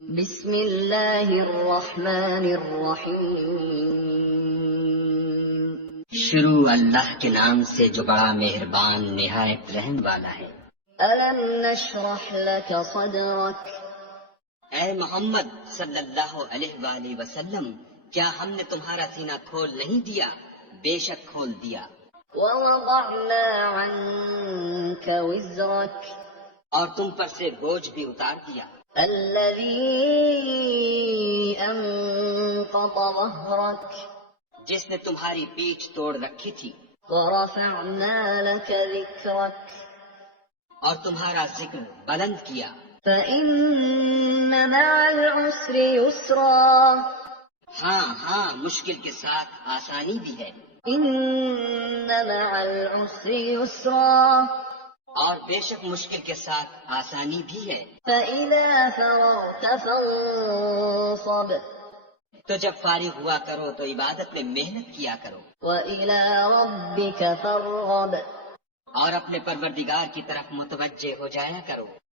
بسم اللہ الرحمن الرحیم۔ شروع اللہ کے نام سے جو بڑا مہربان نہایت رحم والا ہے۔ الم نشرح لك صدرك، اے محمد صلی اللہ علیہ وآلہ وسلم، کیا ہم نے تمہارا سینہ کھول نہیں دیا؟ بے شک کھول دیا۔ ووضعنا عنك وزرك اور تم پر سے بوجھ بھی اتار دیا، الذي انقض ظهرك جس نے تمہاری پیٹھ توڑ رکھی تھی، ورفعنا لك ذكرك اور تمہارا ذکر بلند کیا۔ فإن مع العسر يسرا، ہاں مشکل کے ساتھ آسانی بھی ہے، إن مع العسر يسرا، اور بے شک مشکل کے ساتھ آسانی بھی ہے۔ فإذا فرغت فانصب، تو جب فارغ ہوا کرو تو عبادت میں محنت کیا کرو، وإلى ربك فارغب، اور اپنے پروردگار کی طرف متوجہ ہو جایا کرو۔